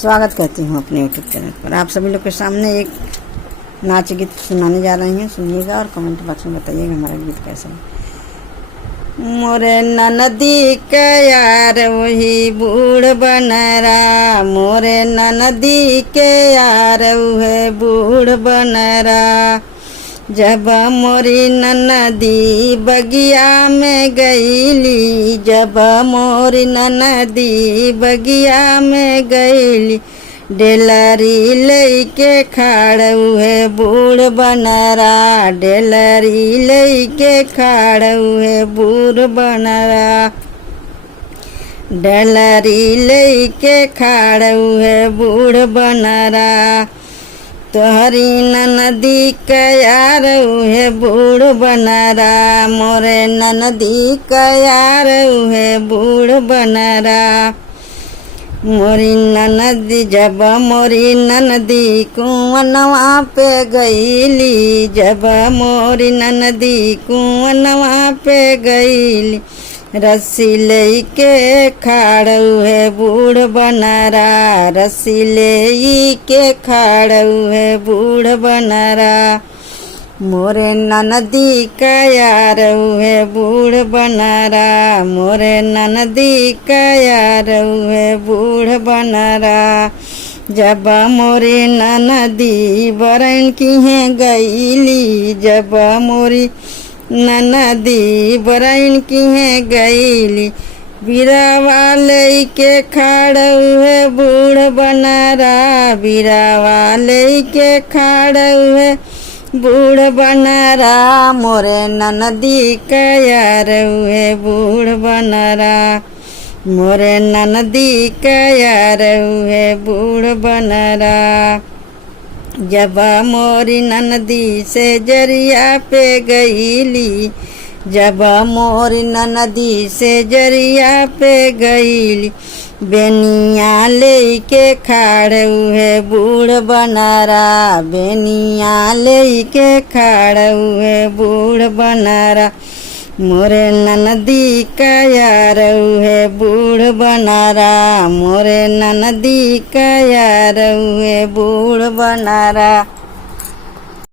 स्वागत करती हूँ अपने यूट्यूब चैनल पर। आप सभी लोग के सामने एक नाच गीत सुनाने जा रही हैं, सुनिएगा और कमेंट बॉक्स में बताइएगा हमारा गीत कैसा है। मोरे ननदी के यार वही बूढ़ बनरा, मोरे ननदी के यार वह बूढ़ बनरा। जब मोरी ननदी बगिया में गईली, जब मोरी ननदी बगिया में गईली, डेलरी लेके खाड़ हुए बूढ़ बनरा, डेलरी लेके खाड़ हुए बूढ़ बनरा, डेलरी लेके खाड़ हुए बूढ़ बनरा। तोहरी ननदी का यार उहे बूढ़ बनरा, मोरे ननदी का यार उहे बूढ़ बनरा। मोरी ननदी जब मोरी ननदी कुंवनवा पे गईली, जब मोरी ननदी कुंवनवा पे गईली, रस्सी लेके खाड़ हुए बूढ़ बनरा, रस्सी लेके खाड़ हुए बूढ़ बनरा। मोरे ननदी का यार हुए बूढ़ बनरा, मोरे ननदी का यार हुए बूढ़ बनरा। जब मोरी ननदी बरन की है गईली, जब मोरी ननदी बरन की है गईली, बीरावा लेके खाड़ हुए बूढ़ बनरा, बीरावा लेके खाड़ हुए बूढ़ बनरा। मोरे ननदी का यार हुए बूढ़ बनरा, मोरे ननदी का यार हुए बूढ़ बनरा। जब मोरी ननदी से जरिया पे गईली, जब मोरी ननदी से जरिया पे गईली, बेनिया लेके खाड़ हुए बूढ़ बनरा, बेनिया लेके खाड़ हुए बूढ़ बनरा। मोरे ननदी का यार हुए बूढ़ बनरा, मोरे ननदी का यार हुए बूढ़ बनरा।